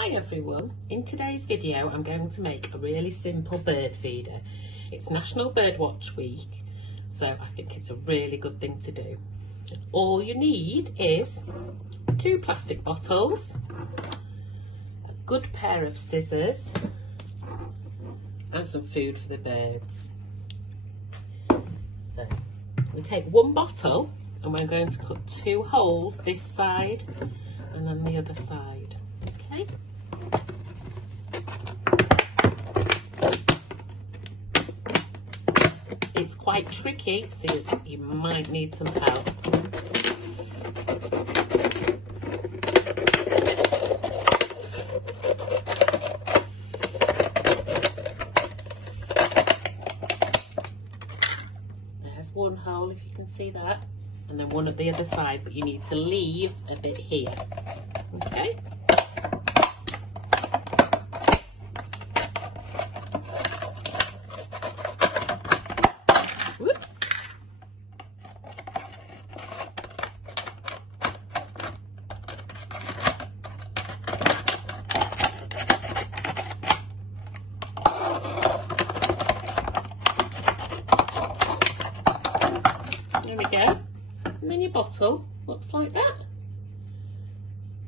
Hi everyone, in today's video I'm going to make a really simple bird feeder. It's National Birdwatch Week, so I think it's a really good thing to do. All you need is 2 plastic bottles, a good pair of scissors and some food for the birds. So we take 1 bottle and we're going to cut 2 holes this side and then the other side. Okay. It's quite tricky, so you might need some help. There's 1 hole, if you can see that, and then 1 at the other side, but you need to leave a bit here. Okay. Whoops. There we go. And then your bottle looks like that.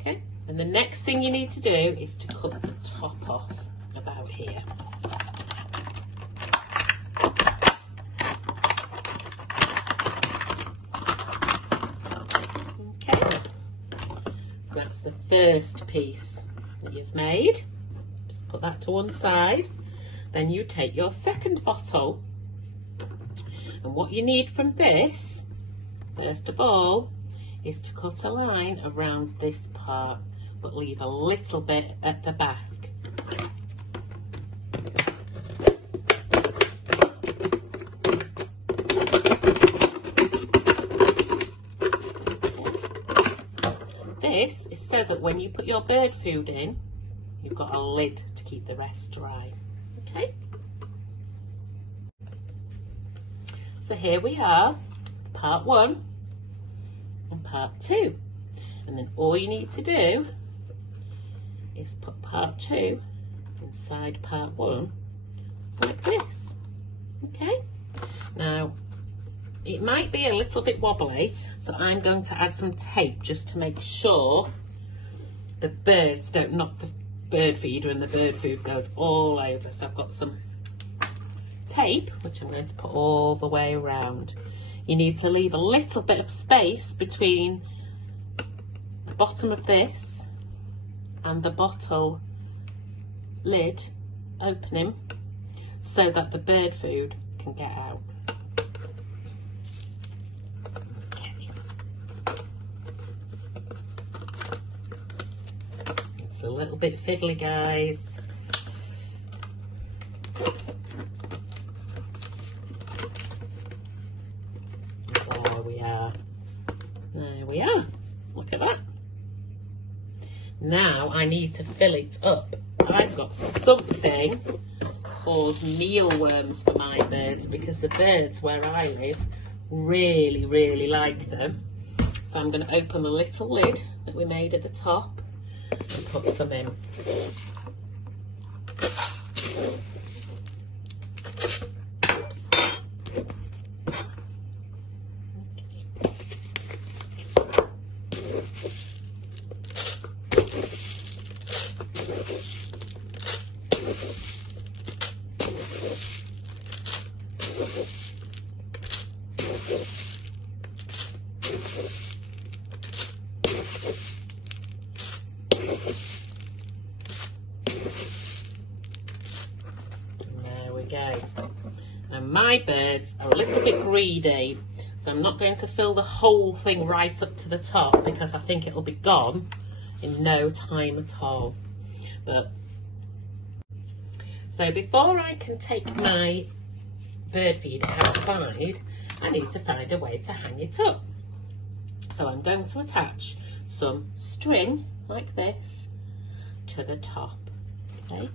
Okay. And the next thing you need to do is to cut the top off about here. Okay, so that's the first piece that you've made. Just put that to one side. Then you take your second bottle, and what you need from this, first of all, is to cut a line around this part, but leave a little bit at the back. This is so that when you put your bird food in, you've got a lid to keep the rest dry. Okay? So here we are, part 1 and part 2. And then all you need to do is put part 2 inside part 1 like this. Okay? Now, it might be a little bit wobbly, so I'm going to add some tape just to make sure the birds don't knock the bird feeder and the bird food goes all over. So I've got some tape, which I'm going to put all the way around. You need to leave a little bit of space between the bottom of this and the bottle lid opening so that the bird food can get out. It's a little bit fiddly, guys. There we are. There we are. Look at that. Now I need to fill it up. I've got something called mealworms for my birds because the birds where I live really like them. So I'm going to open the little lid that we made at the top and put some in. There we go. Now my birds are a little bit greedy, so I'm not going to fill the whole thing right up to the top because I think it'll be gone in no time at all. But so before I can take my bird feeder outside, I need to find a way to hang it up. So I'm going to attach some string like this to the top. Okay,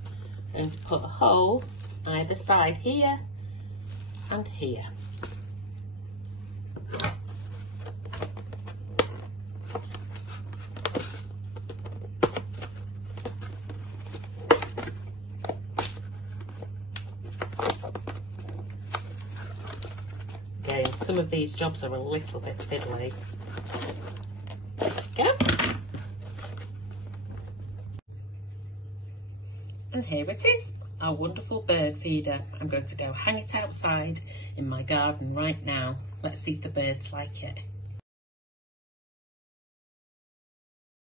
I'm going to put a hole either side here and here. Some of these jobs are a little bit fiddly. Go. And here it is, our wonderful bird feeder. I'm going to go hang it outside in my garden right now. Let's see if the birds like it.